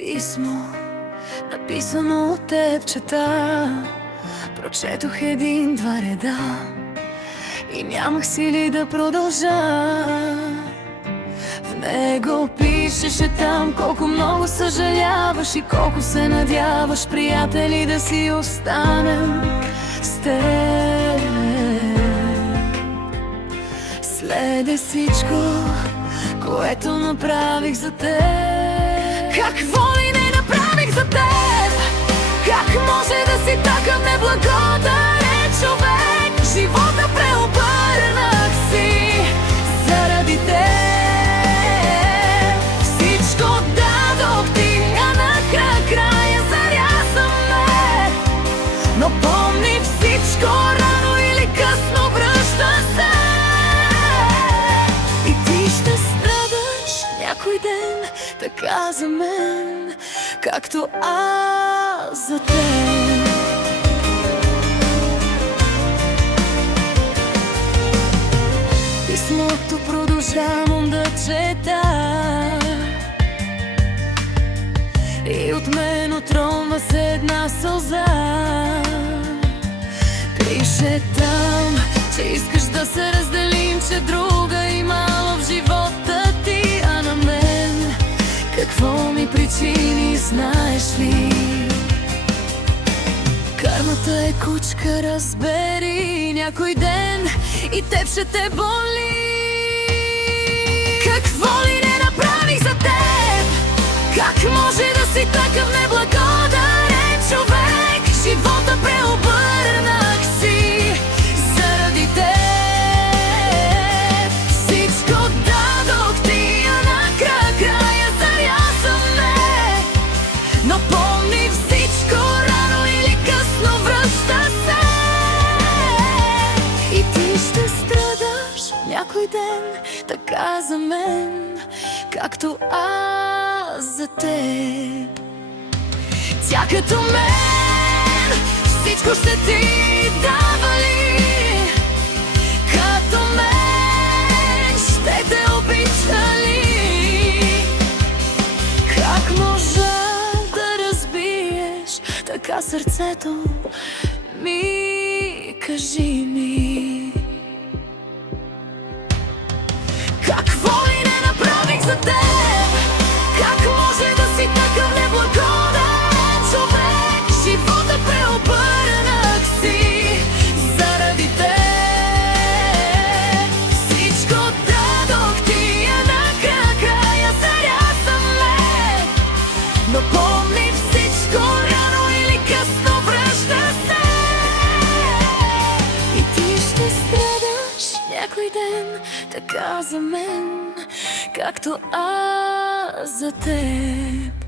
Писмо, написано от теб чета. Прочетох един-два реда и нямах сили да продължа. В него пишеше там колко много съжаляваш и колко се надяваш, приятели, да си останем с теб. Следе всичко, което направих за теб. Какво ли не направих за теб? Как може да си такъв неблагодарен човек? Живота преобърнах си заради теб. Всичко дадох ти, а накрая заряза ме. Но помни, всичко рано или късно връща се. И ти ще страдаш някой ден, така за мен, както аз за теб. Писмото продължавам да чета и от мен отронва се една сълза. Пише там, че искаш да се разделим, че друга имала в живота ти, а на мен какво ми причини, знаеш ли? Кармата е кучка, разбери, някой ден и теб ще те боли. Какво ли не направих за теб? Как може да си такъв неблагодарен човек? Живота преобърнах си заради теб. Всичко дадох ти, а накрая заряза ме. Но помни, всичко рано или късно връща се. И ти ще страдаш някой ден, така за мен, както аз за теб. Тя като мен всичко ще ти дава ли? Като мен ще те обича ли? Как можа да разбиеш така сърцето ми, кажи ми? Какво ли не направих за теб? Как може да си такъв неблагодарен човек? Живота преобърнах си заради теб. Всичко дадох ти, а накрая заряза ме. Но помни, всичко рано или късно връща се. И ти ще страдаш някой ден, така за мен, както аз за теб.